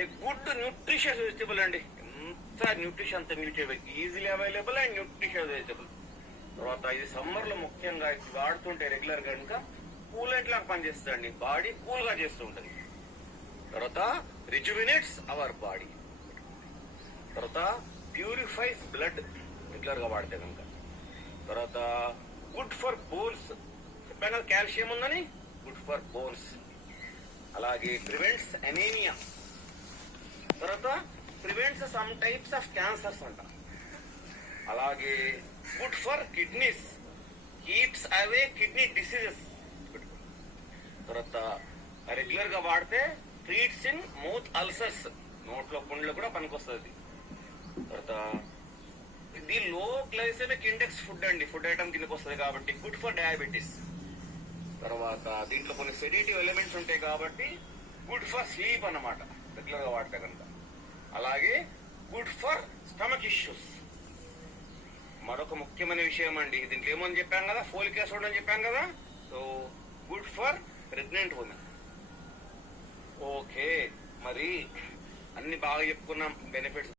A good nutritious vegetable అండి. ఎంత nutrition అంత nutrition easily available and nutritious vegetable. తర్వాత ఇది సమ్మర్ లో ముఖ్యంగా వాడుతుంటే రెగ్యులర్ గా కనుక కూలెంట్ లాగా పనిచేస్తుందండి. బాడీ కూల్ గా చేస్తూ ఉంటది. తర్వాత రిజువినేట్స్ అవర్ బాడీ. తర్వాత ప్యూరిఫైస్ బ్లడ్ రెగ్యులర్ గా వాడితే కనుక. తర్వాత గుడ్ ఫర్ బోన్స్. చెప్పాను కదా కాల్షియం ఉందని, గుడ్ ఫర్ బోన్స్. అలాగే ప్రివెంట్స్ అనేమియా. తర్వాత prevents some types of cancers అంట. అలాగే good for kidneys, keeps away kidney diseases. తర్వాత రెగ్యులర్ గా వాడితే ట్రీట్స్ ఇన్ మౌత్ అల్సర్స్, నోట్లో పుండ్లు కూడా పనికొస్తుంది. తర్వాత ఇది లో గ్లైసెమిక్ ఇండెక్స్ ఫుడ్ అండి, ఫుడ్ ఐటమ్ కిందకి వస్తుంది కాబట్టి గుడ్ ఫర్ డయాబెటీస్. తర్వాత దీంట్లో కొన్ని సెడేటివ్ ఎలిమెంట్స్ ఉంటాయి కాబట్టి గుడ్ ఫర్ స్లీప్ అన్నమాట రెగ్యులర్ గా వాడితే కనుక. అలాగే గుడ్ ఫర్ స్టమక్ ఇష్యూస్. మరొక ముఖ్యమైన విషయం అండి, దీంట్లో ఏమని చెప్పాం కదా, ఫోలిక్ యాసిడ్ అని చెప్పాం కదా. So good for pregnant women. Okay, మరి అన్ని బాగా చెప్పుకున్నాం బెనిఫిట్స్.